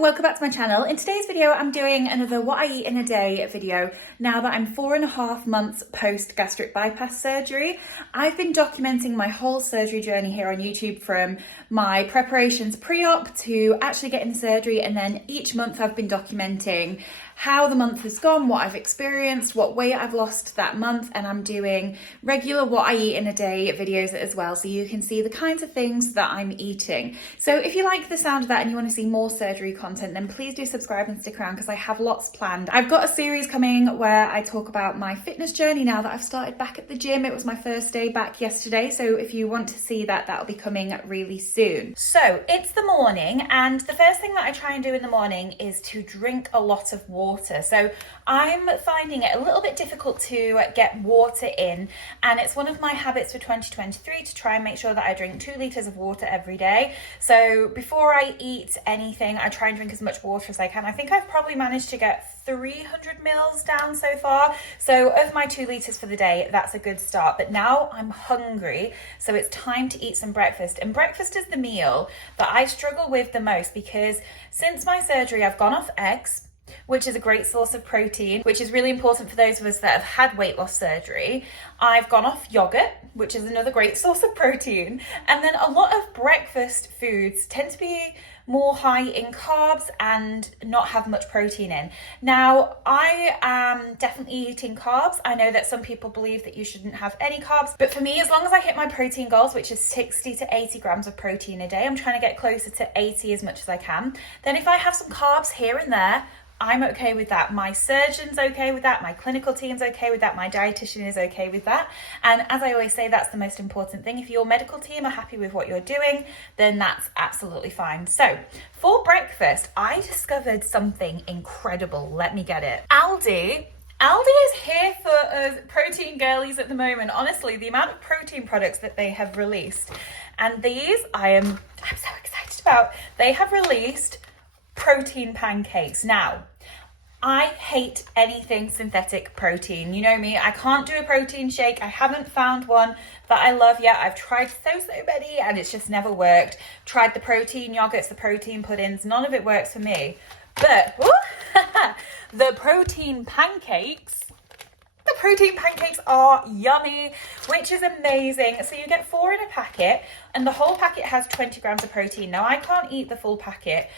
welcome back to my channel. In today's video, I'm doing another what I eat in a day video. Now that I'm 4.5 months post gastric bypass surgery, I've been documenting my whole surgery journey here on YouTube, from my preparations pre-op to actually getting the surgery, and then each month I've been documenting how the month has gone, what I've experienced, what weight I've lost that month, and I'm doing regular what I eat in a day videos as well, so you can see the kinds of things that I'm eating. So if you like the sound of that and you want to see more surgery content, then please do subscribe and stick around because I have lots planned. I've got a series coming where I talk about my fitness journey now that I've started back at the gym. It was my first day back yesterday, so if you want to see that, that'll be coming really soon. So it's the morning, and the first thing that I try and do in the morning is to drink a lot of water. So I'm finding it a little bit difficult to get water in, and it's one of my habits for 2023 to try and make sure that I drink 2 litres of water every day. So before I eat anything, I try and drink as much water as I can. I think I've probably managed to get 300 mils down so far. So of my 2 litres for the day, that's a good start. But now I'm hungry, so it's time to eat some breakfast. And breakfast is the meal that I struggle with the most, because since my surgery, I've gone off eggs, which is a great source of protein, which is really important for those of us that have had weight loss surgery. I've gone off yogurt, which is another great source of protein. And then a lot of breakfast foods tend to be more high in carbs and not have much protein in. Now, I am definitely eating carbs. I know that some people believe that you shouldn't have any carbs, but for me, as long as I hit my protein goals, which is 60 to 80 grams of protein a day, I'm trying to get closer to 80 as much as I can. Then if I have some carbs here and there, I'm okay with that. My surgeon's okay with that. My clinical team's okay with that. My dietitian is okay with that. And as I always say, that's the most important thing. If your medical team are happy with what you're doing, then that's absolutely fine. So for breakfast, I discovered something incredible. Let me get it. Aldi is here for us protein girlies at the moment. Honestly, the amount of protein products that they have released, and these I'm so excited about. They have released protein pancakes. Now, I hate anything synthetic protein. You know me, I can't do a protein shake. I haven't found one that I love yet. I've tried so many and it's just never worked. Tried the protein yogurts, the protein puddings, none of it works for me. But the protein pancakes are yummy, which is amazing. So you get 4 in a packet, and the whole packet has 20 grams of protein. Now, I can't eat the full packet.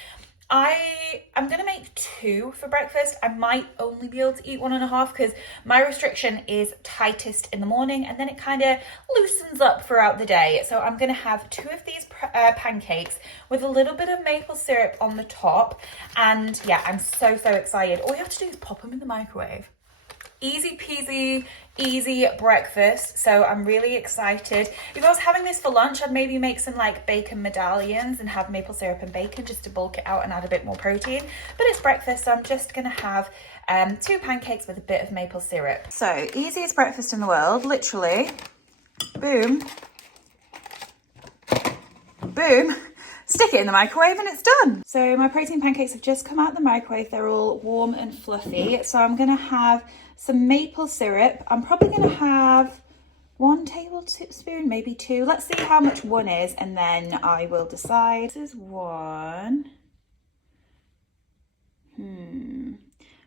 I'm going to make 2 for breakfast. I might only be able to eat 1.5 because my restriction is tightest in the morning, and then it kind of loosens up throughout the day. So I'm going to have 2 of these pancakes with a little bit of maple syrup on the top. And yeah, I'm so excited. All you have to do is pop them in the microwave. Easy peasy, easy breakfast. So I'm really excited. If I was having this for lunch, I'd maybe make some like bacon medallions and have maple syrup and bacon just to bulk it out and add a bit more protein. But it's breakfast, so I'm just gonna have 2 pancakes with a bit of maple syrup. So easiest breakfast in the world, literally. Boom, boom. Stick it in the microwave and it's done. So my protein pancakes have just come out of the microwave. They're all warm and fluffy. So I'm gonna have some maple syrup. I'm probably gonna have 1 tablespoon, maybe 2. Let's see how much 1 is, and then I will decide. This is 1.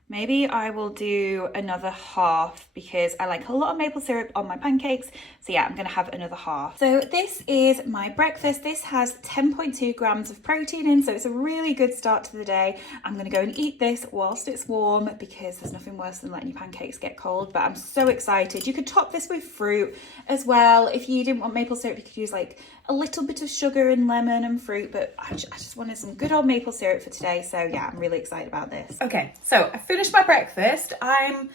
Maybe I will do another half because I like a lot of maple syrup on my pancakes. So yeah, I'm gonna have another half. So this is my breakfast. This has 10.2 grams of protein in, so it's a really good start to the day. I'm gonna go and eat this whilst it's warm because there's nothing worse than letting your pancakes get cold, but I'm so excited. You could top this with fruit as well. If you didn't want maple syrup, you could use like a little bit of sugar and lemon and fruit, but I just wanted some good old maple syrup for today. So yeah, I'm really excited about this. Okay, so I finished my breakfast. I'm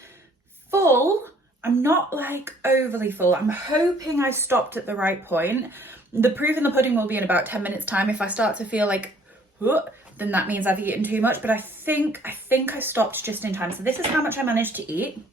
full. I'm not like overly full. I'm hoping I stopped at the right point. The proof in the pudding will be in about 10 minutes time. If I start to feel like, then that means I've eaten too much, but I think I stopped just in time. So this is how much I managed to eat.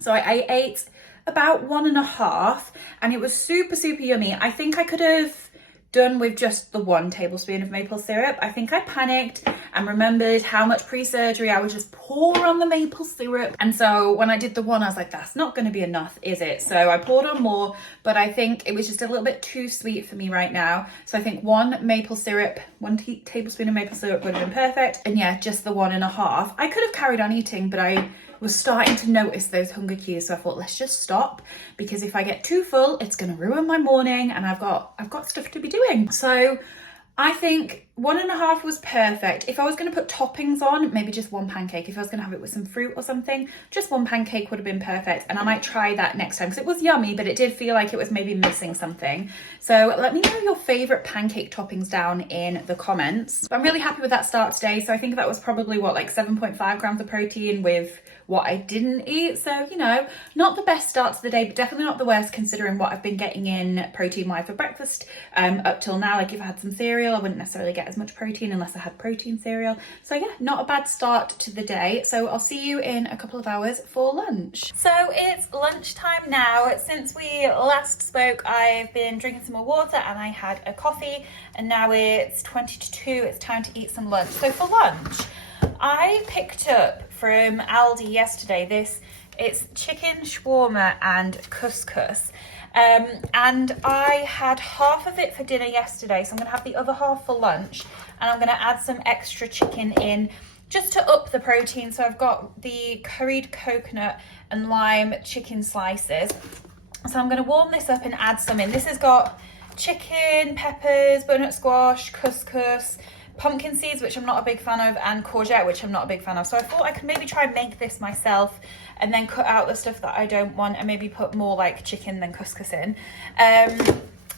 So I ate about 1.5, and it was super yummy. I think I could have done with just the 1 tablespoon of maple syrup. I think I panicked and remembered how much pre-surgery I would just pour on the maple syrup. And so when I did the 1, I was like, that's not going to be enough, is it? So I poured on more, but I think it was just a little bit too sweet for me right now. So I think 1 tablespoon of maple syrup would have been perfect. And yeah, just the 1.5. I could have carried on eating, but I was starting to notice those hunger cues, so I thought, let's just stop, because if I get too full, it's going to ruin my morning, and I've got stuff to be doing. So I think 1.5 was perfect. If I was going to put toppings on, maybe just 1 pancake. If I was going to have it with some fruit or something, just 1 pancake would have been perfect. And I might try that next time, because it was yummy, but it did feel like it was maybe missing something. So let me know your favorite pancake toppings down in the comments. But I'm really happy with that start today. So I think that was probably what, like 7.5 grams of protein with what I didn't eat. So, you know, not the best start to the day, but definitely not the worst considering what I've been getting in protein-wise for breakfast up till now. Like if I had some cereal, I wouldn't necessarily get as much protein unless I had protein cereal. So yeah, not a bad start to the day. So I'll see you in a couple of hours for lunch. So it's lunchtime now. Since we last spoke, I've been drinking some more water and I had a coffee, and now it's 20 to 2. It's time to eat some lunch. So for lunch, I picked up from Aldi yesterday it's chicken shawarma and couscous. And I had half of it for dinner yesterday, so I'm gonna have the other half for lunch, and I'm gonna add some extra chicken in just to up the protein. So I've got the curried coconut and lime chicken slices. So I'm gonna warm this up and add some in. This has got chicken, peppers, butternut squash, couscous, pumpkin seeds, which I'm not a big fan of, and courgette, which I'm not a big fan of. So I thought I could maybe try and make this myself and then cut out the stuff that I don't want and maybe put more like chicken than couscous in.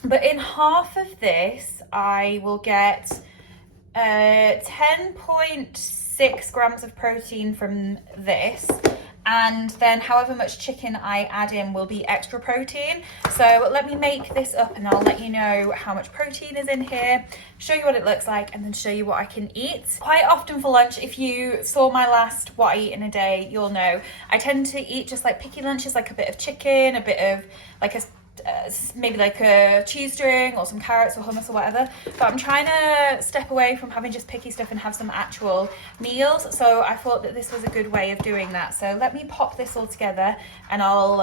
But in half of this, I will get 10.6 grams of protein from this. And then however much chicken I add in will be extra protein. So let me make this up and I'll let you know how much protein is in here, show you what it looks like, and then show you what I can eat. Quite often for lunch, if you saw my last what I eat in a day, you'll know I tend to eat just like picky lunches, like a bit of chicken, a bit of like maybe like a cheese string or some carrots or hummus or whatever. But I'm trying to step away from having just picky stuff and have some actual meals. So I thought that this was a good way of doing that. So let me pop this all together and I'll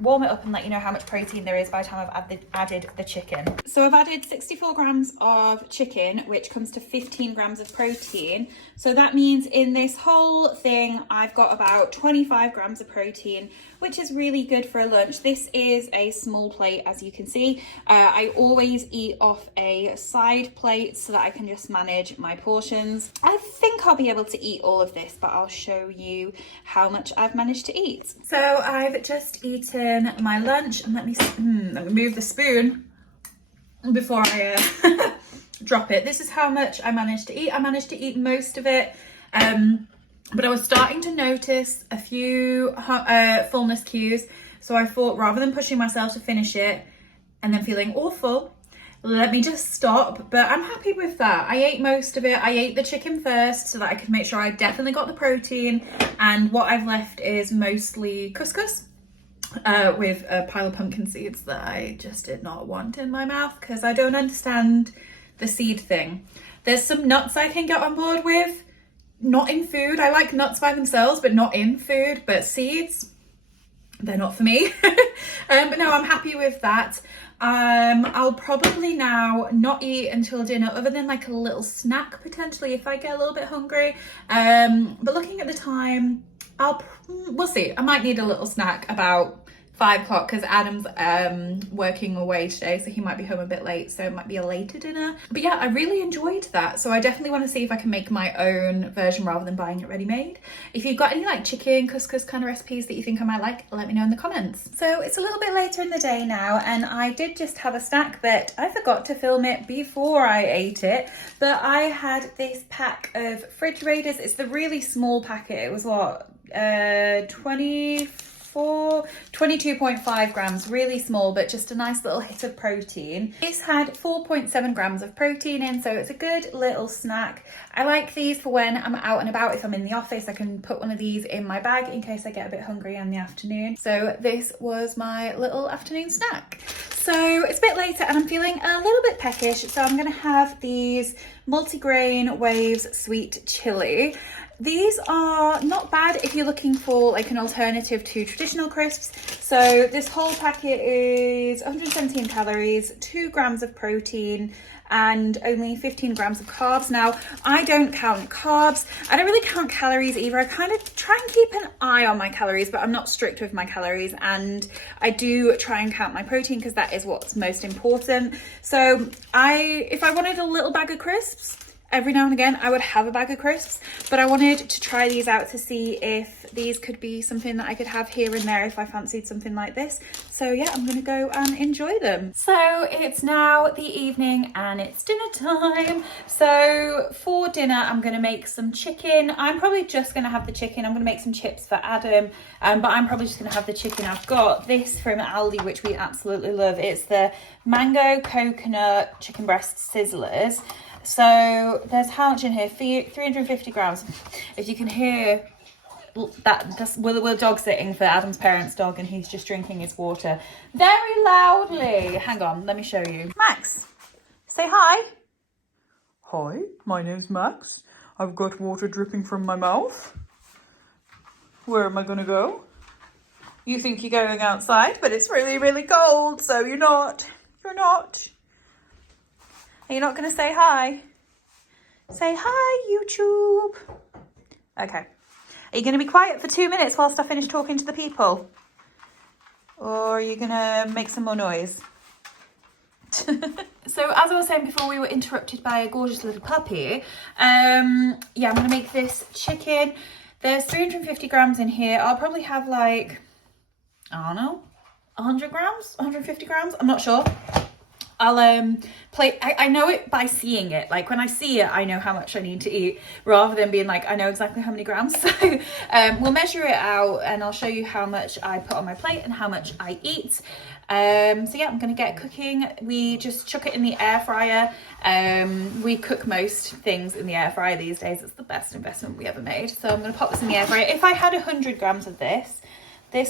warm it up and let you know how much protein there is by the time I've added the chicken. So I've added 64 grams of chicken, which comes to 15 grams of protein. So that means in this whole thing, I've got about 25 grams of protein, which is really good for a lunch. This is a small plate, as you can see. I always eat off a side plate so that I can just manage my portions. I think I'll be able to eat all of this, but I'll show you how much I've managed to eat. So I've just eaten my lunch, and let me move the spoon before I drop it. This is how much I managed to eat. I managed to eat most of it. But I was starting to notice a few fullness cues. So I thought, rather than pushing myself to finish it and then feeling awful, let me just stop. But I'm happy with that. I ate most of it. I ate the chicken first so that I could make sure I definitely got the protein. And what I've left is mostly couscous with a pile of pumpkin seeds that I just did not want in my mouth because I don't understand the seed thing. There's some nuts I can get on board with. Not in food. I like nuts by themselves, but not in food. But seeds, they're not for me. But no, I'm happy with that. I'll probably now not eat until dinner, other than like a little snack potentially if I get a little bit hungry. But looking at the time, we'll see. I might need a little snack about 5 o'clock because Adam's working away today, so he might be home a bit late, so it might be a later dinner. But yeah, I really enjoyed that, so I definitely want to see if I can make my own version rather than buying it ready-made. If you've got any like chicken couscous kind of recipes that you think I might like, let me know in the comments. So it's a little bit later in the day now, and I did just have a snack, but I forgot to film it before I ate it. But I had this pack of Fridge Raiders. It's the really small packet. It was what, 24 22.5 grams, really small, but just a nice little hit of protein. This had 4.7 grams of protein in, so it's a good little snack. I like these for when I'm out and about. If I'm in the office, I can put one of these in my bag in case I get a bit hungry in the afternoon. So this was my little afternoon snack. So it's a bit later and I'm feeling a little bit peckish, so I'm gonna have these multigrain Waves sweet chili. These are not bad if you're looking for like an alternative to traditional crisps. So this whole packet is 117 calories, 2 grams of protein, and only 15 grams of carbs. Now, I don't count carbs. I don't really count calories either. I kind of try and keep an eye on my calories, but I'm not strict with my calories. And I do try and count my protein because that is what's most important. So if I wanted a little bag of crisps, every now and again, I would have a bag of crisps, but I wanted to try these out to see if these could be something that I could have here and there if I fancied something like this. So yeah, I'm gonna go and enjoy them. So it's now the evening and it's dinner time. So for dinner, I'm gonna make some chicken. I'm probably just gonna have the chicken. I'm gonna make some chips for Adam, but I'm probably just gonna have the chicken. I've got this from Aldi, which we absolutely love. It's the mango coconut chicken breast sizzlers. So there's how much in here? 350 grams. If you can hear that, we're dog sitting for Adam's parents' dog and he's just drinking his water very loudly. Hang on, let me show you. Max, say hi. Hi, my name's Max. I've got water dripping from my mouth. Where am I gonna go? You think you're going outside, but it's really, really cold, so you're not. You're not. Are you not going to say hi? Say hi, YouTube. Okay. Are you going to be quiet for 2 minutes whilst I finish talking to the people? Or are you going to make some more noise? So as I was saying before, we were interrupted by a gorgeous little puppy. Yeah, I'm going to make this chicken. There's 350 grams in here. I'll probably have like, I don't know, 100 grams, 150 grams. I'm not sure. I'll I know it by seeing it. Like when I see it, I know how much I need to eat rather than being like, I know exactly how many grams. So we'll measure it out and I'll show you how much I put on my plate and how much I eat. So yeah, I'm gonna get cooking. We just chuck it in the air fryer. We cook most things in the air fryer these days. It's the best investment we ever made. So I'm gonna pop this in the air fryer. If I had 100 grams of this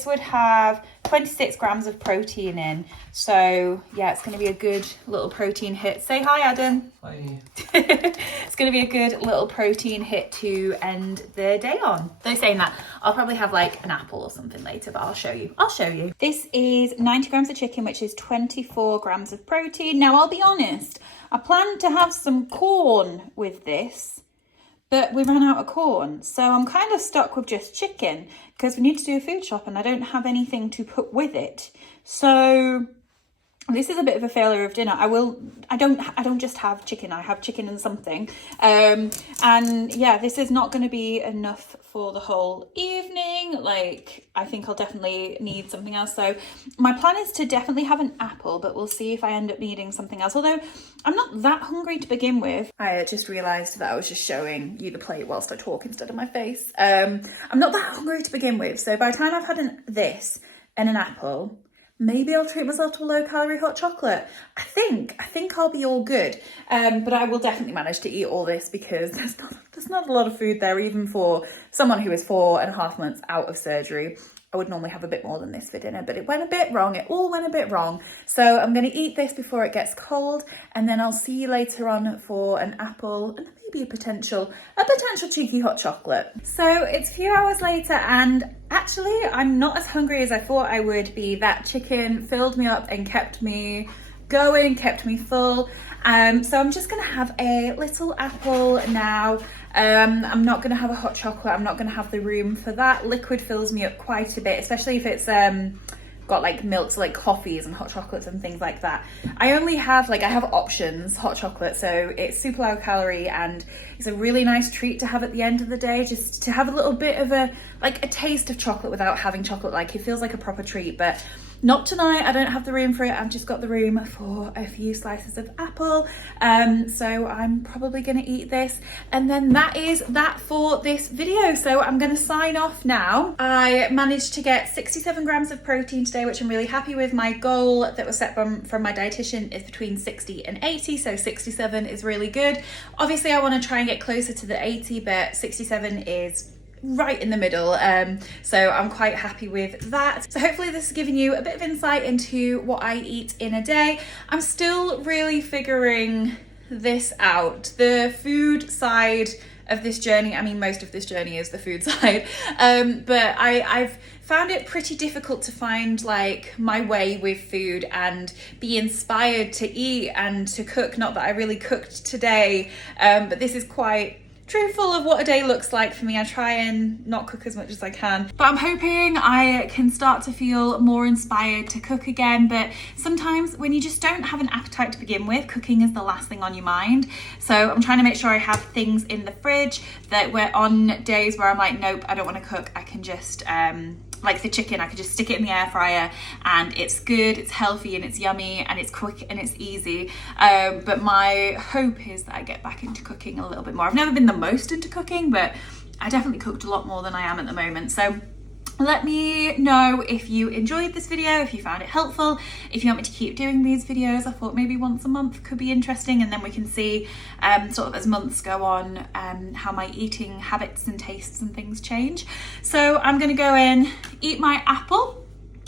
would have 26 grams of protein in. So yeah, it's gonna be a good little protein hit. Say hi, Adam. Hi. It's gonna be a good little protein hit to end the day on. Though saying that, I'll probably have like an apple or something later, but I'll show you. This is 90 grams of chicken, which is 24 grams of protein. Now, I'll be honest, I planned to have some corn with this, but we ran out of corn. So I'm kind of stuck with just chicken because we need to do a food shop and I don't have anything to put with it. So this is a bit of a failure of dinner. I don't just have chicken. I have chicken and something. And yeah, this is not going to be enough for the whole evening. Like, I think I'll definitely need something else. So my plan is to definitely have an apple, but we'll see if I end up needing something else. Although I'm not that hungry to begin with. I just realised that I was just showing you the plate whilst I talk instead of my face. I'm not that hungry to begin with. So by the time I've had this and an apple, maybe I'll treat myself to a low-calorie hot chocolate. I think I'll be all good. But I will definitely manage to eat all this because there's not a lot of food there, even for someone who is 4.5 months out of surgery. I would normally have a bit more than this for dinner, but it went a bit wrong. It all went a bit wrong. So I'm going to eat this before it gets cold, and then I'll see you later on for an apple and maybe a potential cheeky hot chocolate. So it's a few hours later, and actually I'm not as hungry as I thought I would be. That chicken filled me up and kept me going, kept me full. So I'm just gonna have a little apple now. I'm not gonna have a hot chocolate. I'm not gonna have the room for that. Liquid fills me up quite a bit, especially if it's got like milk, so like coffees and hot chocolates and things like that. I only have I have options hot chocolate, so it's super low calorie and it's a really nice treat to have at the end of the day, just to have a little bit of a taste of chocolate without having chocolate. Like, it feels like a proper treat. But Not tonight, I don't have the room for it. I've just got the room for a few slices of apple. So I'm probably gonna eat this. And then that is that for this video. So I'm gonna sign off now. I managed to get 67 grams of protein today, which I'm really happy with. My goal that was set from my dietitian is between 60 and 80. So 67 is really good. Obviously I wanna try and get closer to the 80, but 67 is right in the middle, so I'm quite happy with that. So hopefully this has given you a bit of insight into what I eat in a day. I'm still really figuring this out. The food side of this journey, I mean most of this journey is the food side, but I've found it pretty difficult to find like my way with food and be inspired to eat and to cook. Not that I really cooked today, but this is quite truthful of what a day looks like for me. I try and not cook as much as I can, but I'm hoping I can start to feel more inspired to cook again. But sometimes when you just don't have an appetite to begin with, cooking is the last thing on your mind. So I'm trying to make sure I have things in the fridge that where on days where I'm like, nope, I don't want to cook, I can just like the chicken, I could just stick it in the air fryer and it's good, it's healthy and it's yummy and it's quick and it's easy. But my hope is that I get back into cooking a little bit more. I've never been the most into cooking, but I definitely cooked a lot more than I am at the moment. So let me know if you enjoyed this video, if you found it helpful, if you want me to keep doing these videos. I thought maybe once a month could be interesting, and then we can see sort of as months go on how my eating habits and tastes and things change. So I'm gonna go in, eat my apple.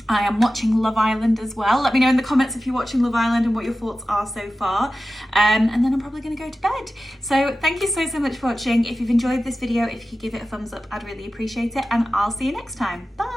I am watching Love Island as well. Let me know in the comments if you're watching Love Island and what your thoughts are so far. And then I'm probably going to go to bed. So thank you so much for watching. If you've enjoyed this video, if you could give it a thumbs up, I'd really appreciate it. And I'll see you next time. Bye.